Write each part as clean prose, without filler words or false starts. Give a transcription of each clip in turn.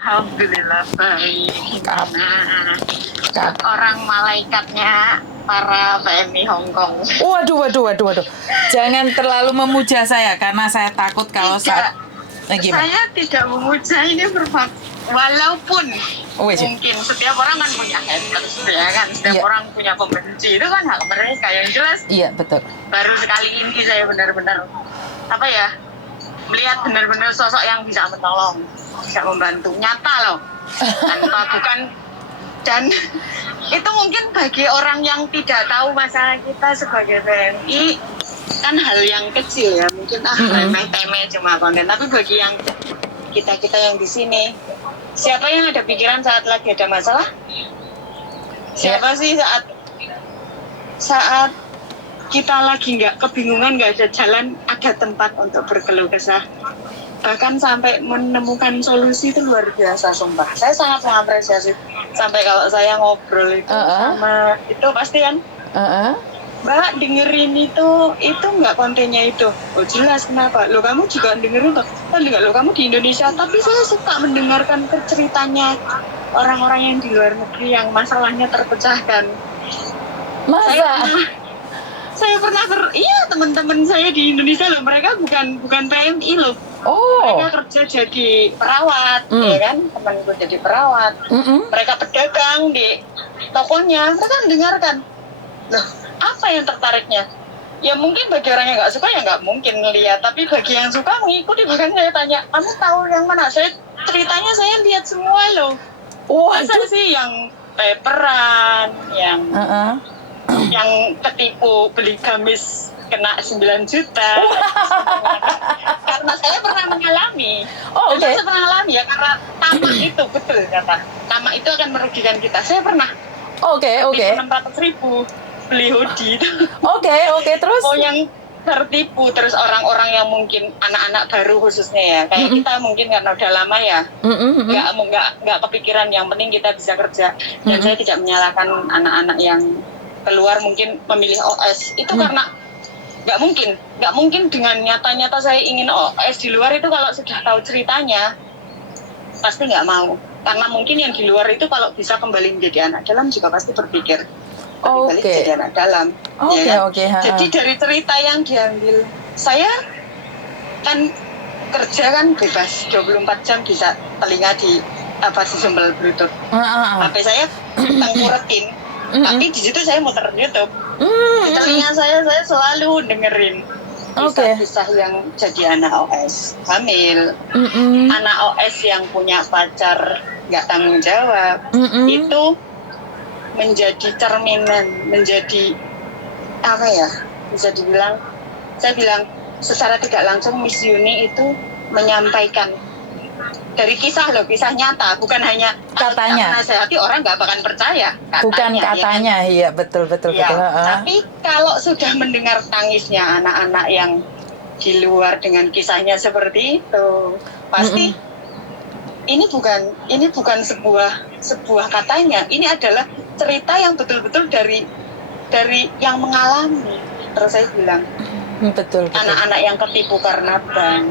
Alhamdulillah baik. Kap, Nah, kap. orang malaikatnya para PMI Hongkong. Waduh. Jangan terlalu memuja saya karena saya takut kalau saat gimana? Saya tidak memuja ini walaupun Wes. mungkin setiap orang kan punya haters ya kan, setiap Iya. orang punya pembenci, itu kan hak mereka. Yang jelas Iya, betul. baru sekali ini saya benar-benar melihat benar-benar sosok yang bisa menolong, bisa membantu, nyata loh, tanpa bukan. Dan itu mungkin bagi orang yang tidak tahu masalah kita sebagai PMI kan hal yang kecil ya, mungkin remeh-temeh cuma konten, tapi bagi yang kita yang di sini, siapa yang ada pikiran saat lagi ada masalah? Siapa sih saat kita lagi nggak kebingungan, nggak ada jalan, ada tempat untuk berkeluh kesah, bahkan sampai menemukan solusi, itu luar biasa sumpah. Saya sangat mengapresiasi. Sampai kalau saya ngobrol itu sama itu pasti kan, Mbak dengerin itu nggak kontennya itu. Oh jelas, kenapa? Lo kamu juga dengerin toh? Kan enggak, lo kamu di Indonesia, tapi saya suka mendengarkan ceritanya orang-orang yang di luar negeri yang masalahnya terpecahkan. Masa? Saya pernah teman-teman saya di Indonesia loh, mereka bukan PMI loh. Oh. Mereka kerja jadi perawat, ya kan? Temanku jadi perawat. Mereka pedagang di tokonya, mereka mendengarkan. Loh, apa yang tertariknya? Ya mungkin bagi orang yang nggak suka ya nggak mungkin lihat, tapi bagi yang suka mengikuti. Bahkan saya tanya, kamu tahu yang mana? Ceritanya saya lihat semua loh. Masa sih yang paperan, yang ketipu beli gamis kena 9 juta. Karena saya pernah mengalami. Saya pernah alami ya, karena tamak itu betul kata. Tamak itu akan merugikan kita. Saya pernah. Oke. 600.000 beli hoodie itu. Oke, terus? Oh, yang tertipu. Terus orang-orang yang mungkin anak-anak baru khususnya ya, kayak kita mungkin karena udah lama ya, nggak kepikiran. Yang penting kita bisa kerja. Dan saya tidak menyalahkan anak-anak yang keluar mungkin memilih OS itu karena nggak mungkin dengan nyata-nyata saya ingin OS di luar itu. Kalau sudah tahu ceritanya pasti nggak mau, karena mungkin yang di luar itu kalau bisa kembali menjadi anak dalam juga pasti berpikir kembali jadi anak dalam. Jadi dari cerita yang diambil, saya kan kerja kan bebas 24 jam, bisa telinga di sembel Bluetooth. HP saya tengkuretin. Tapi di situ saya muter YouTube. Di telinga saya selalu dengerin kisah-kisah yang jadi anak OS hamil, anak OS yang punya pacar nggak tanggung jawab. Itu menjadi cerminan, menjadi bisa dibilang, saya bilang secara tidak langsung Miss Yuni itu menyampaikan dari kisah nyata, bukan hanya katanya. Nasihati orang nggak bakal percaya. Bukan katanya, iya betul. Tapi kalau sudah mendengar tangisnya anak-anak yang di luar dengan kisahnya seperti itu, pasti ini bukan sebuah katanya. Ini adalah cerita yang betul-betul dari yang mengalami. Terus saya bilang, betul. Anak-anak yang ketipu karena bank.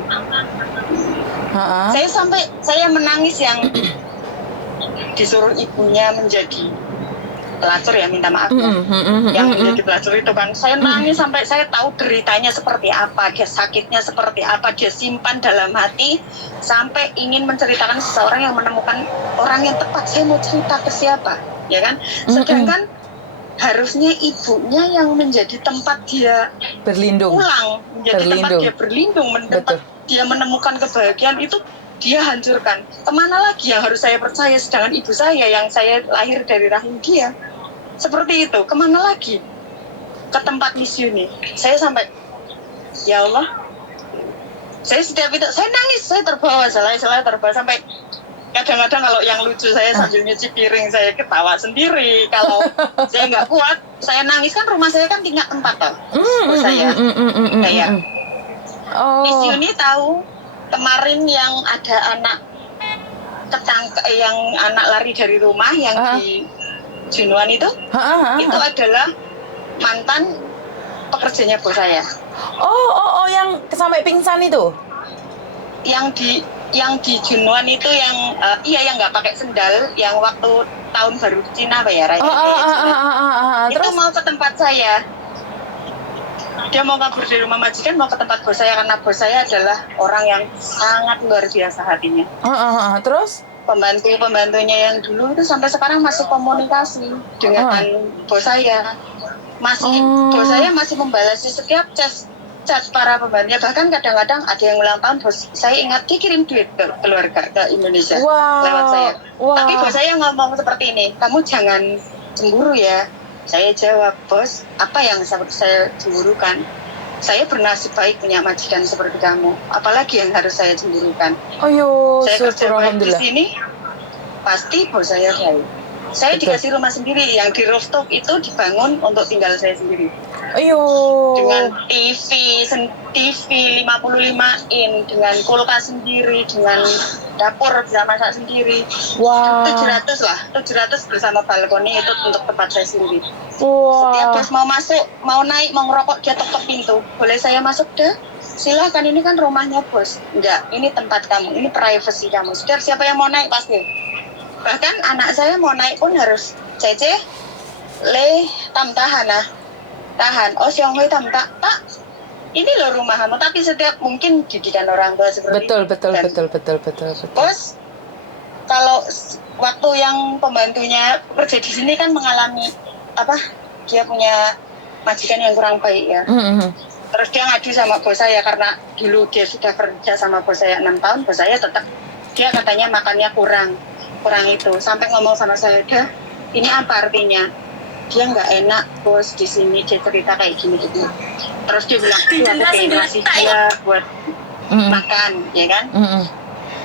Saya menangis yang disuruh ibunya menjadi pelacur ya, minta maaf ya. Yang menjadi pelacur itu kan, saya nangis sampai saya tahu deritanya seperti apa, dia sakitnya seperti apa, dia simpan dalam hati sampai ingin menceritakan seseorang yang menemukan orang yang tepat. Saya mau cerita ke siapa, ya kan? Sedangkan harusnya ibunya yang menjadi tempat dia berlindung, pulang, menjadi tempat dia berlindung, tempat dia menemukan kebahagiaan, itu dia hancurkan. Kemana lagi yang harus saya percaya, sedangkan ibu saya yang saya lahir dari rahim dia seperti itu, kemana lagi? Ke tempat Miss Yuni. Saya sampai, ya Allah, saya setiap itu saya nangis, saya terbawa, sampai kadang-kadang kalau yang lucu saya sambil nyuci piring saya ketawa sendiri. Kalau saya nggak kuat, saya nangis. Kan rumah saya kan tingkat 4 toh. Saya kayak Miss Yuni tahu kemarin yang ada anak yang anak lari dari rumah yang di Junuan itu adalah mantan pekerjanya bos saya. Yang sampai pingsan itu? Yang di yang di Junuan itu yang yang nggak pakai sendal, yang waktu tahun baru di Cina apa ya, Raya Cina. Itu Terus? mau ke tempat saya. Dia mau kabur dari rumah majikan, mau ke tempat bos saya karena bos saya adalah orang yang sangat luar biasa hatinya. Terus? Pembantunya yang dulu itu sampai sekarang masih komunikasi dengan bos saya. Bos saya masih membalasi setiap chat para pembantunya. Bahkan kadang-kadang ada yang ulang tahun, bos saya ingat dia kirim duit ke keluarga ke Indonesia lewat saya. Tapi bos saya ngomong seperti ini, kamu jangan cemburu ya. Saya jawab, bos, apa yang saya cemburukan? Saya bernasib baik punya majikan seperti kamu. Apalagi yang harus saya cemburukan? Saya kerja baik di sini, pasti bos saya baik. Saya dikasih rumah sendiri, yang di rooftop itu dibangun untuk tinggal saya sendiri. Dengan TV 55 in, dengan kulkas sendiri, dengan dapur bisa masak sendiri. 700 bersama balkoni itu untuk tempat saya sendiri. Setiap bos mau masuk, mau naik, mau ngerokok, dia ketok pintu. Boleh saya masuk deh? Silakan, ini kan rumahnya bos. Enggak, ini tempat kamu, ini privacy kamu. Setiap siapa yang mau naik pasti. Bahkan anak saya mau naik pun harus Cece, le tam tahan. Oh siang tam tak. Ini loh rumahmu. Tapi setiap mungkin didikan orang tua seperti betul. Bos, kalau waktu yang pembantunya kerja di sini kan mengalami dia punya majikan yang kurang baik ya. Terus dia ngadu sama bos saya karena dulu dia sudah kerja sama bos saya 6 tahun, bos saya tetap dia katanya makannya kurang itu, sampai ngomong sama saya, dah ini apa artinya? Dia nggak enak bos di sini, dia cerita kayak gini. Terus dia bilang, aku pengen kasih dia buat makan, ya kan?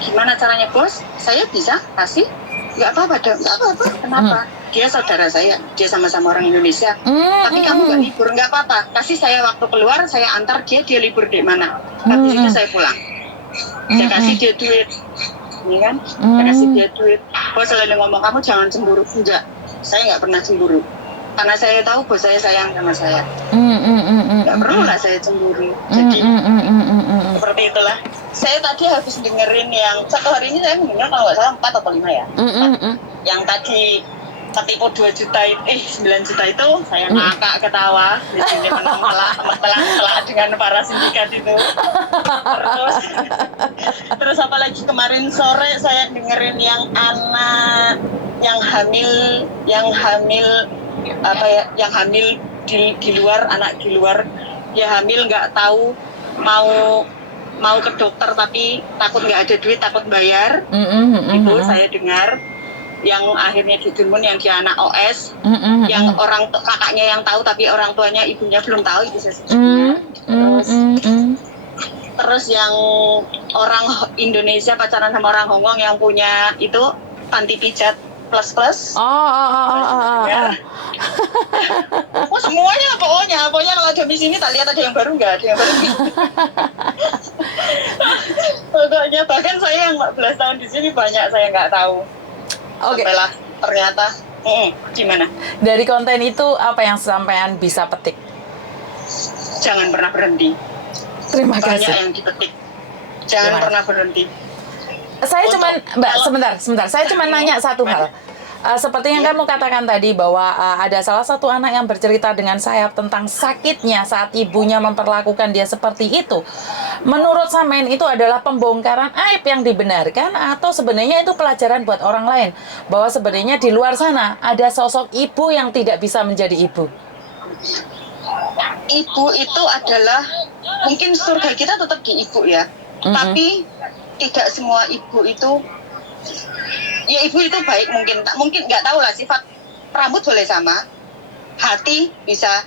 Gimana caranya bos? Saya bisa kasih? Nggak apa-apa dong, nggak apa-apa. Kenapa? Dia saudara saya, dia sama-sama orang Indonesia. Tapi kamu nggak libur, nggak apa-apa. Kasih saya waktu keluar, saya antar dia libur di mana. Habis itu saya pulang. Saya kasih dia duit. Ini kan, saya kasih dia duit. Bos selalu ngomong, kamu jangan cemburu. Enggak, saya nggak pernah cemburu. Karena saya tahu bos saya sayang sama saya. Nggak perlu lah saya cemburu. Jadi, seperti itulah. Saya tadi habis dengerin yang, satu hari ini saya mendengar kalau nggak salah 4 atau 5 ya. Yang tadi ketipu 2 juta, 9 juta itu, saya ngakak ketawa. Di sini menang dengan para sindikat itu. Terus apalagi kemarin sore saya dengerin yang anak yang hamil di luar, anak di luar, dia hamil nggak tahu mau ke dokter tapi takut nggak ada duit, takut bayar. Itu saya dengar. Yang akhirnya di Junmun, yang dia anak OS, yang orang kakaknya yang tahu tapi orang tuanya ibunya belum tahu, itu saya sebutnya. Terus yang orang Indonesia pacaran sama orang Hongkong yang punya itu panti pijat plus. Semuanya pokoknya kalau ada di sini tak lihat ada yang baru nggak, ada yang baru. Pokoknya bahkan saya yang 14 tahun di sini banyak saya nggak tahu. Sampailah ternyata gimana? Dari konten itu apa yang sampean bisa petik? Jangan pernah berhenti. Terima kasih. Banyak yang dipetik. Jangan pernah berhenti. Saya cuman, Mbak, sebentar. Saya cuma nanya satu hal. Seperti yang kamu katakan tadi bahwa ada salah satu anak yang bercerita dengan saya tentang sakitnya saat ibunya memperlakukan dia seperti itu. Menurut sampean itu adalah pembongkaran aib yang dibenarkan atau sebenarnya itu pelajaran buat orang lain bahwa sebenarnya di luar sana ada sosok ibu yang tidak bisa menjadi ibu? Ibu itu adalah mungkin surga kita tetap di ibu ya. Tapi tidak semua ibu itu, ya ibu itu baik, mungkin nggak tahu lah, sifat rambut boleh sama, hati bisa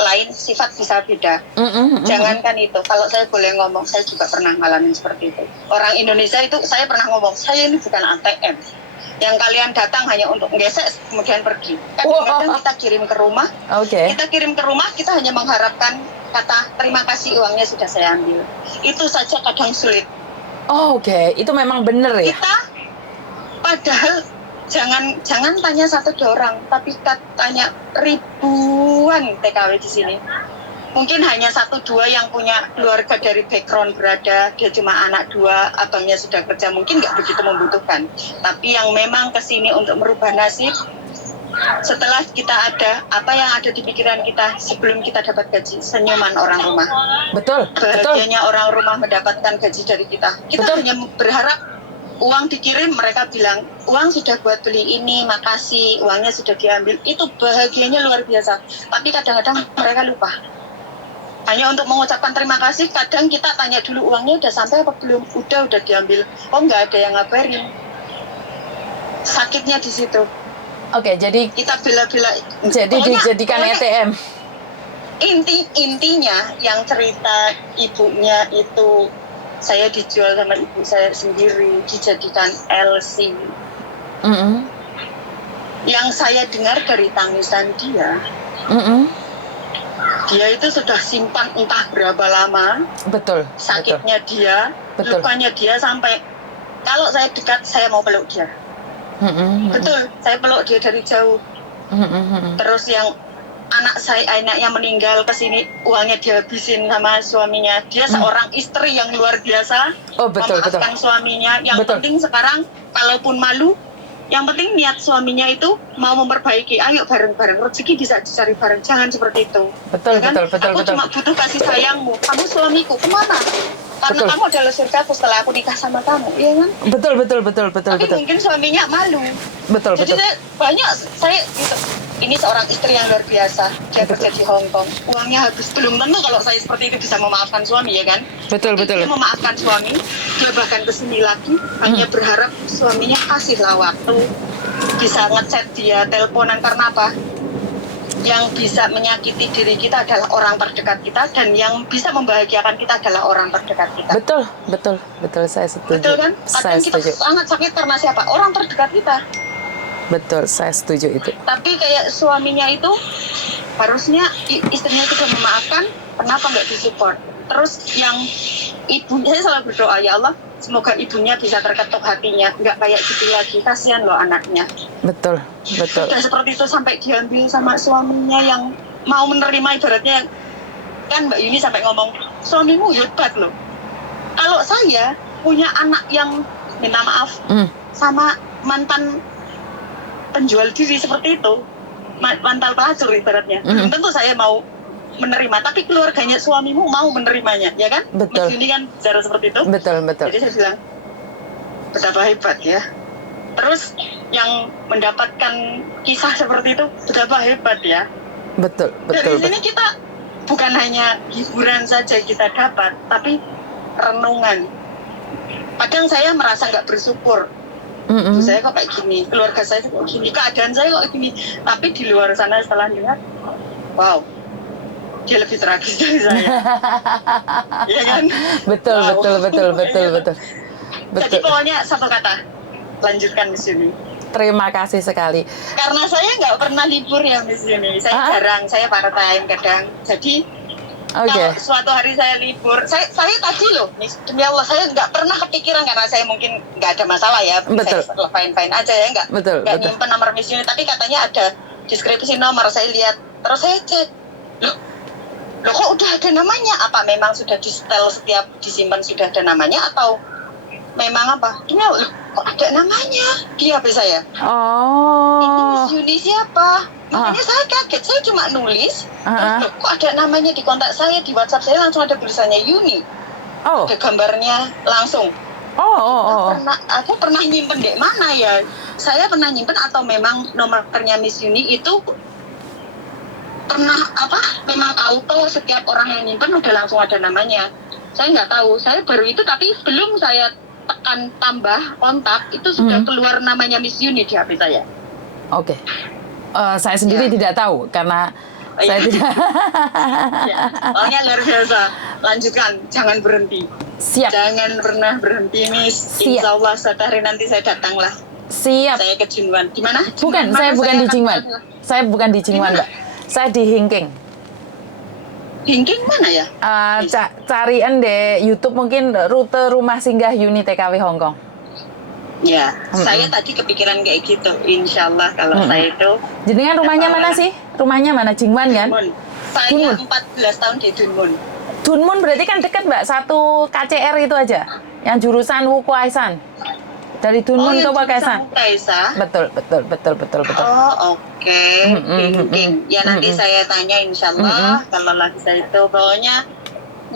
lain, sifat bisa beda. Jangankan itu, kalau saya boleh ngomong, saya juga pernah ngalamin seperti itu. Orang Indonesia itu, saya pernah ngomong, saya ini bukan ATM yang kalian datang hanya untuk gesek kemudian pergi. Kadang-kadang kita kirim ke rumah, kita hanya mengharapkan kata terima kasih, uangnya sudah saya ambil. Itu saja kadang sulit. Itu memang benar ya. Kita padahal jangan tanya 1-2 orang, tapi tanya ribuan TKW di sini. mungkin hanya 1-2 yang punya keluarga dari background berada, dia cuma anak 2, abangnya sudah kerja, mungkin nggak begitu membutuhkan. Tapi yang memang kesini untuk merubah nasib, setelah kita ada, apa yang ada di pikiran kita sebelum kita dapat gaji, senyuman orang rumah. Betul. Bahagianya orang rumah mendapatkan gaji dari kita. Kita hanya berharap uang dikirim, mereka bilang, uang sudah buat beli ini, makasih, uangnya sudah diambil. Itu bahagianya luar biasa. Tapi kadang-kadang mereka lupa. Hanya untuk mengucapkan terima kasih, kadang kita tanya dulu uangnya udah sampai apa belum? Udah diambil. Oh, nggak ada yang ngabarin. Sakitnya di situ. Oke, jadi kita bela-bela. Jadi dijadikan ATM. Intinya yang cerita ibunya itu, saya dijual sama ibu saya sendiri, dijadikan LC. Yang saya dengar dari tangisan dia, dia itu sudah simpan entah berapa lama. Betul. Sakitnya betul. dia, betul. lukanya dia sampai kalau saya dekat saya mau peluk dia. Betul, saya peluk dia dari jauh. Terus yang anak yang meninggal kesini, uangnya dihabisin sama suaminya. Dia seorang istri yang luar biasa. Oh, betul, memaafkan suaminya. Yang penting sekarang, kalaupun malu, yang penting niat suaminya itu mau memperbaiki. Ayo bareng-bareng, rezeki bisa dicari bareng. Jangan seperti itu. Betul, ya kan? betul. Aku cuma butuh kasih sayangmu. Kamu suamiku, kemana? Karena kamu adalah surgaku setelah aku nikah sama kamu, iya kan? Betul. Tapi mungkin suaminya malu. Betul. Jadi saya gitu. Ini seorang istri yang luar biasa. Dia kerja di Hong Kong. Uangnya habis. Belum tentu kalau saya seperti itu bisa memaafkan suami, ya kan? Betul. Dia memaafkan suami. Dia bahkan kesini lagi. Hanya berharap suaminya kasihlah waktu. Bisa ngechat dia, teleponan. Karena apa? Yang bisa menyakiti diri kita adalah orang terdekat kita, dan yang bisa membahagiakan kita adalah orang terdekat kita. Betul, saya setuju. Betul kan? Kadang kita sangat sakit karena siapa? Orang terdekat kita. Betul, saya setuju itu. Tapi kayak suaminya itu harusnya istrinya sudah memaafkan, kenapa nggak disupport? Terus yang ibunya, saya selalu berdoa, ya Allah, semoga ibunya bisa terketuk hatinya, nggak kayak gitu lagi, kasihan loh anaknya. Betul. Sudah seperti itu sampai diambil sama suaminya yang mau menerima, ibaratnya kan Mbak Yuni sampai ngomong, suamimu hebat loh. Kalau saya punya anak yang minta maaf sama mantan penjual diri seperti itu, mantan pelacur ibaratnya, belum tentu saya mau menerima, tapi keluarganya suamimu mau menerimanya, ya kan? Betul. Mas Yuni kan cara seperti itu. Betul. Jadi saya bilang, betapa hebat ya. Terus yang mendapatkan kisah seperti itu, betapa hebat ya. Betul. Dari sini kita bukan hanya hiburan saja kita dapat, tapi renungan. Kadang saya merasa nggak bersyukur. Saya kok kayak gini, keluarga saya kok gini, keadaan saya kok gini. Tapi di luar sana setelah lihat, wow, dia lebih tragis dari saya. Iya kan? Betul. Jadi pokoknya satu kata, lanjutkan Miss Yuni. Terima kasih sekali. Karena saya nggak pernah libur ya Miss Yuni. Saya jarang, saya part-time kadang. Jadi kalau suatu hari saya libur, saya tadi loh, demi Allah, saya nggak pernah kepikiran karena saya mungkin nggak ada masalah ya, Betul. saya fine aja ya, nggak nyimpen nomor Miss Yuni, tapi katanya ada deskripsi nomor, saya lihat, terus saya cek, loh kok udah ada namanya? Apa memang sudah di setel setiap disimpan sudah ada namanya atau memang apa? Demi Allah, kok ada namanya di HP saya? Ini Miss Yuni siapa? Makanya saya kaget, saya cuma nulis, terus kok ada namanya di kontak saya, di WhatsApp saya langsung ada tulisannya Yuni, ada gambarnya langsung. Aku pernah nyimpen di mana ya? Saya pernah nyimpen atau memang nomornya Miss Yuni itu pernah memang auto setiap orang yang nyimpen udah langsung ada namanya. Saya nggak tahu, saya baru itu, tapi belum saya tekan tambah kontak itu sudah keluar namanya Miss Yuni di HP saya. Saya sendiri tidak tahu karena saya tidak. Soalnya luar biasa. Lanjutkan, jangan berhenti. Siap. Jangan pernah berhenti, Miss. Insya Allah suatu hari nanti saya datanglah. Siap. Saya ke Jinwan. Di mana? Saya bukan di Jinwan. Saya bukan di Jinwan, Mbak. Saya di Hingking. Hingking mana ya? Carian di YouTube mungkin rute rumah singgah Yuni TKW Hong Kong. Ya, saya tadi kepikiran kayak gitu. Insya Allah kalau saya itu. Jenengan rumahnya mana sih? Rumahnya mana? Jingwan kan? Saya 14 tahun di Dunmun. Dunmun berarti kan dekat Mbak, satu KCR itu aja, yang jurusan Wuku Aisan. Dari Dunmun ke Wakaisan. Betul. Oh, oke. Ya nanti saya tanya insya Allah kalau lagi saya itu pokoknya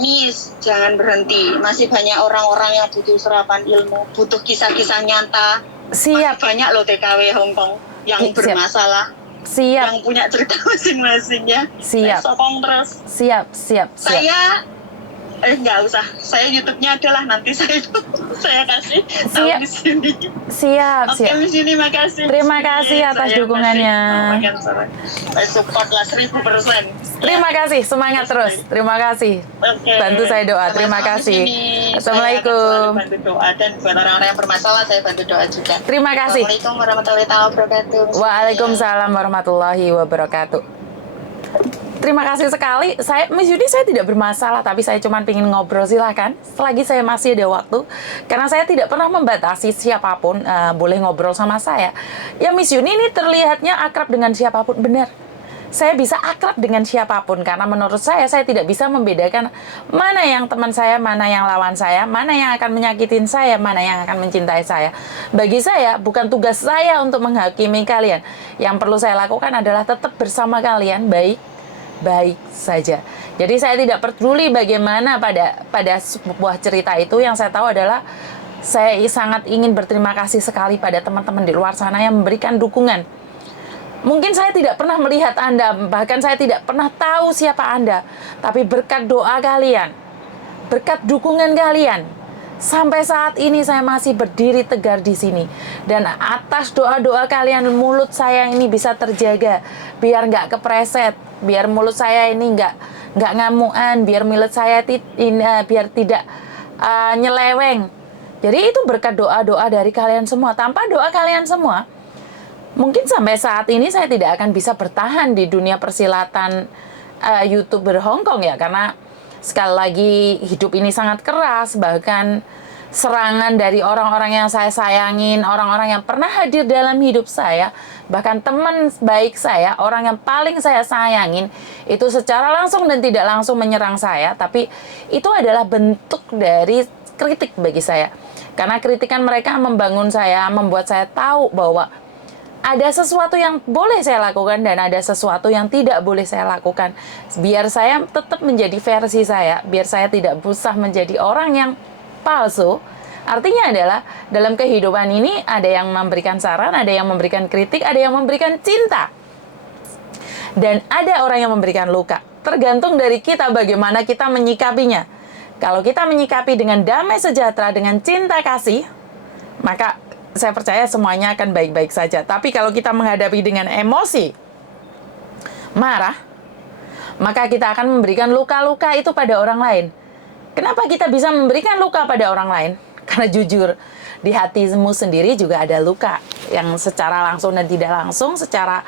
Miss, jangan berhenti. Masih banyak orang-orang yang butuh serapan ilmu, butuh kisah-kisah nyata. Siap. Masih banyak loh TKW Hongkong yang bermasalah. Siap. Yang punya cerita masing-masingnya. Siap. Sokong terus. Siap. Saya nggak usah. Saya YouTube-nya adalah nanti saya kasih tahu di sini. Siap. Oke, di sini makasih. Terima kasih atas dukungannya. Saya support lah 1000%. Terima kasih, semangat terus. Terima kasih. Bantu saya doa. Terima kasih. Assalamualaikum. Saya bantu doa dan buat orang-orang yang bermasalah saya bantu doa juga. Terima kasih. Assalamualaikum warahmatullahi wabarakatuh. Waalaikumsalam warahmatullahi wabarakatuh. Terima kasih sekali. Miss Yuni, saya tidak bermasalah, tapi saya cuma ingin ngobrol, silahkan. Selagi saya masih ada waktu, karena saya tidak pernah membatasi siapapun boleh ngobrol sama saya. Ya Miss Yuni ini terlihatnya akrab dengan siapapun, benar. Saya bisa akrab dengan siapapun, karena menurut saya tidak bisa membedakan mana yang teman saya, mana yang lawan saya, mana yang akan menyakitin saya, mana yang akan mencintai saya. Bagi saya, bukan tugas saya untuk menghakimi kalian. Yang perlu saya lakukan adalah tetap bersama kalian, baik saja. Jadi saya tidak peduli bagaimana pada sebuah cerita itu. Yang saya tahu adalah saya sangat ingin berterima kasih sekali pada teman-teman di luar sana yang memberikan dukungan. Mungkin saya tidak pernah melihat Anda, bahkan saya tidak pernah tahu siapa Anda, tapi berkat doa kalian, berkat dukungan kalian, sampai saat ini saya masih berdiri tegar di sini. Dan atas doa-doa kalian, mulut saya ini bisa terjaga, biar nggak kepreset, biar mulut saya ini nggak ngamuan, biar mulut saya biar tidak nyeleweng. Jadi itu berkat doa-doa dari kalian semua. Tanpa doa kalian semua, mungkin sampai saat ini saya tidak akan bisa bertahan di dunia persilatan YouTuber Hongkong ya, karena sekali lagi hidup ini sangat keras, bahkan serangan dari orang-orang yang saya sayangin, orang-orang yang pernah hadir dalam hidup saya, bahkan teman baik saya, orang yang paling saya sayangin, itu secara langsung dan tidak langsung menyerang saya, tapi itu adalah bentuk dari kritik bagi saya. Karena kritikan mereka membangun saya, membuat saya tahu bahwa ada sesuatu yang boleh saya lakukan dan ada sesuatu yang tidak boleh saya lakukan. Biar saya tetap menjadi versi saya, biar saya tidak usah menjadi orang yang palsu. Artinya adalah dalam kehidupan ini ada yang memberikan saran, ada yang memberikan kritik, ada yang memberikan cinta. Dan ada orang yang memberikan luka. Tergantung dari kita bagaimana kita menyikapinya. Kalau kita menyikapi dengan damai sejahtera, dengan cinta kasih, maka saya percaya semuanya akan baik-baik saja. Tapi kalau kita menghadapi dengan emosi, marah, maka kita akan memberikan luka-luka itu pada orang lain. Kenapa kita bisa memberikan luka pada orang lain? Karena jujur, di hatimu sendiri juga ada luka yang secara langsung dan tidak langsung, secara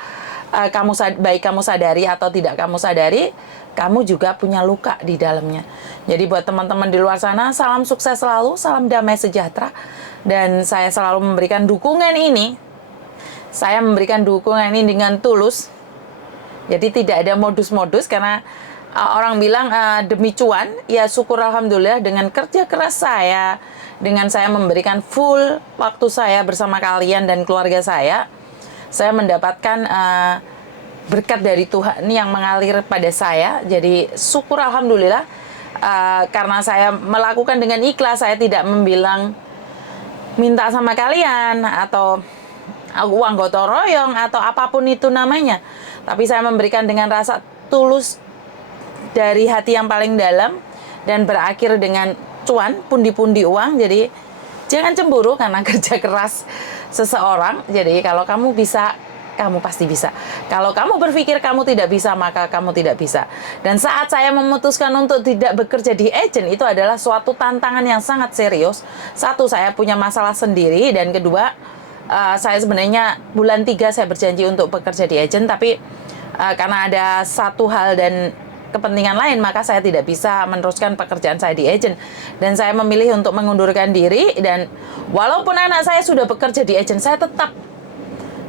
baik kamu sadari atau tidak kamu sadari, kamu juga punya luka di dalamnya. Jadi buat teman-teman di luar sana, salam sukses selalu, salam damai sejahtera. Dan saya selalu memberikan dukungan ini. Saya memberikan dukungan ini dengan tulus. Jadi tidak ada modus-modus, karena orang bilang demi cuan, ya syukur alhamdulillah dengan kerja keras saya, dengan saya memberikan full waktu saya bersama kalian dan keluarga saya mendapatkan berkat dari Tuhan yang mengalir pada saya. Jadi syukur alhamdulillah, karena saya melakukan dengan ikhlas, saya tidak membilang minta sama kalian atau uang gotong royong atau apapun itu namanya, tapi saya memberikan dengan rasa tulus dari hati yang paling dalam dan berakhir dengan cuan, pundi-pundi uang. Jadi jangan cemburu karena kerja keras seseorang. Jadi kalau kamu bisa, kamu pasti bisa. Kalau kamu berpikir kamu tidak bisa, maka kamu tidak bisa. Dan saat saya memutuskan untuk tidak bekerja di agent, itu adalah suatu tantangan yang sangat serius. Satu, saya punya masalah sendiri. Dan kedua, saya sebenarnya bulan 3 saya berjanji untuk bekerja di agent. Tapi karena ada satu hal dan kepentingan lain, maka saya tidak bisa meneruskan pekerjaan saya di agent. Dan saya memilih untuk mengundurkan diri. Dan walaupun anak saya sudah bekerja di agent, saya tetap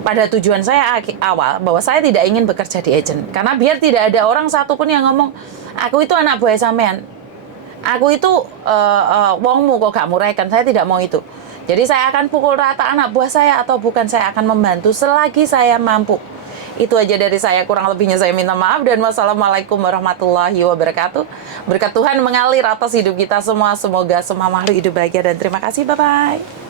pada tujuan saya awal bahwa saya tidak ingin bekerja di agent, karena biar tidak ada orang satupun yang ngomong aku itu anak buah sampean, aku itu wongmu kok gak murahkan. Saya tidak mau itu. Jadi saya akan pukul rata anak buah saya atau bukan, saya akan membantu selagi saya mampu. Itu aja dari saya, kurang lebihnya saya minta maaf, dan wassalamualaikum warahmatullahi wabarakatuh. Berkat Tuhan mengalir atas hidup kita semua, semoga semua makhluk hidup bahagia, dan terima kasih, bye-bye.